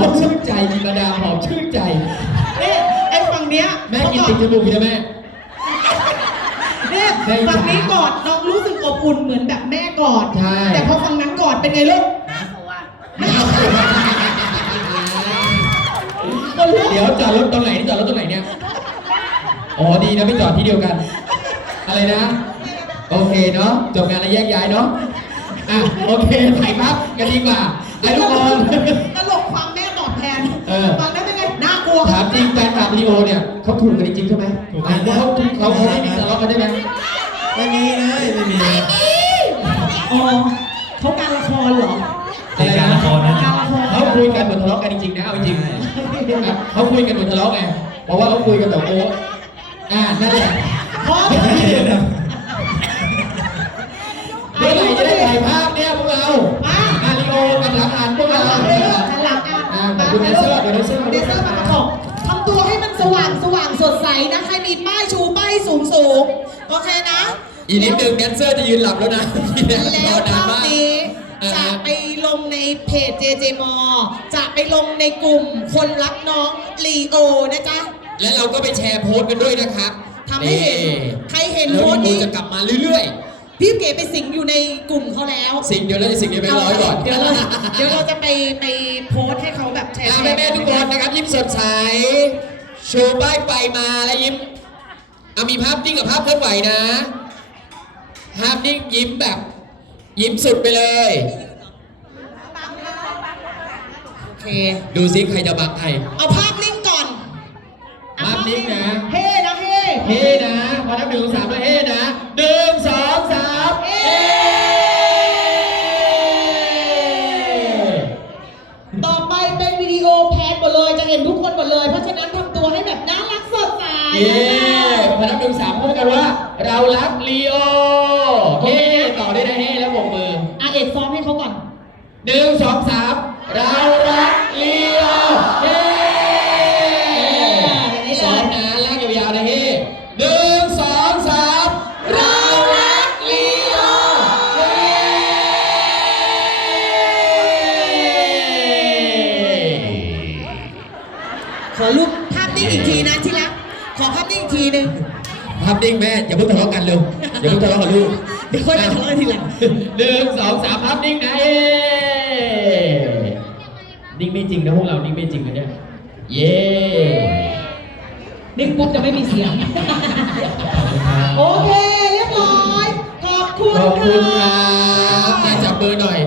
หอมชื่นใจกระดาหอมชื่นใจ เอ๊ะไอ้ฝั่งเนี้ยแม่กินติดจมูกใช่ไหมเนี่ยฝั่งนี้กอดน้องรู้สึกอบอุ่นเหมือนแบบแม่กอดใช่แต่พอฝั่งนั้นกอดเป็นไงลูกหน้าโซเดี๋ยวจอดรถตรงไหนจอดรถตรงไหนเนี่ย อ๋อดีนะไม่จอดที่เดียวกัน อะไรนะ โอเค เนาะจบงานแล้วแยกย้ายเนาะอ่ะโอเคถ่ายภาพกันดีกว่าไอ้ลูกบอลตลน่ากลัวถามจริงแฟนกับลีโอเนี่ยเขาถูกกันจริงใช่ไหมถูกเขาเขาได้มีสละกันได้ไหมไม่มีนะไม่มีโอ้เขาการละครเหรอการละครนะเขาคุยกันเหมือนทะเลาะกันจริงนะเอาจริงเขาคุยกันเหมือนทะเลาะไงเพราะว่าเขาคุยกันแต่โอ้อ่านั่นแหละเดเซอร์มากระบอกทำตัวให้มันสว่างสว่างสดใสนะใคะมีป้ายชูป้ายสูงสูงโอเคนะ อีกนิดนึงเดนเซอร์จะยืนหลับแล้วนะแล้วภาพนี้จะไปลงในเพจ JJM จะไปลงในกลุ่มคนรักน้องลีโอนะจ๊ะ แล้วเราก็ไปแชร์โพสต์กันด้วยนะครับทำให้เห็น ใครเห็นโพสต์นี้จะกลับมาเรื่อย ๆ พี่เก๋ไปสิงอยู่ในกลุ่มเขาแล้ว สิงเดี๋ยวเราจะสิงไปร้อยก่อน เดี๋ยวเราจะไปไปโพสต์ให้เขาน้าแม่ ๆ ทุกคนนะครับยิ้มสดใสโชว์้ายไปมาและยิ้มเอามีภาพนิ่งกับภาพเคลื่อนไหวนะภาพนิ่งยิ้มแบบยิ้มสุดไปเลยโอเคดูซิใครจะบังใครเอาภาพนิ่งก่อนภาพนิ่งนะเฮ้นะเฮ้เฮ้นะพอนั้งหนึ่งสามแล้วเฮ้นะิดีโอแพนหมดเลยจะเห็นทุกคนหมดเลย เพราะฉะนั้นทำตัวให้แบบน่ารักสดใสเย้พนักดูสามพูดกันว่า เรารักลีโอเคต่อได้ได้แล้วบกมือ อ่ะเอ็ดซ้อมให้เขาก่อนหนึ่งสองสามเรารักลีโอขอคำนิ่งทีนึงัำนิ่งแม่อย่าพ่งทะเลาะกันเร็วอย่าพ่งทะเลาะกับลูกเดี๋ยวจะทะเลาะทีหลังหนึ่งสองสามัำนิ่งนะเอ้นิ่งไม่จริงนะพวกเรานิ่งไม่จริงกันเนี่ยเย้นิ่งปุ๊บจะไม่มีเสียงโอเคเรียบร้อยขอบคุณครับจับเบอร์หน่อย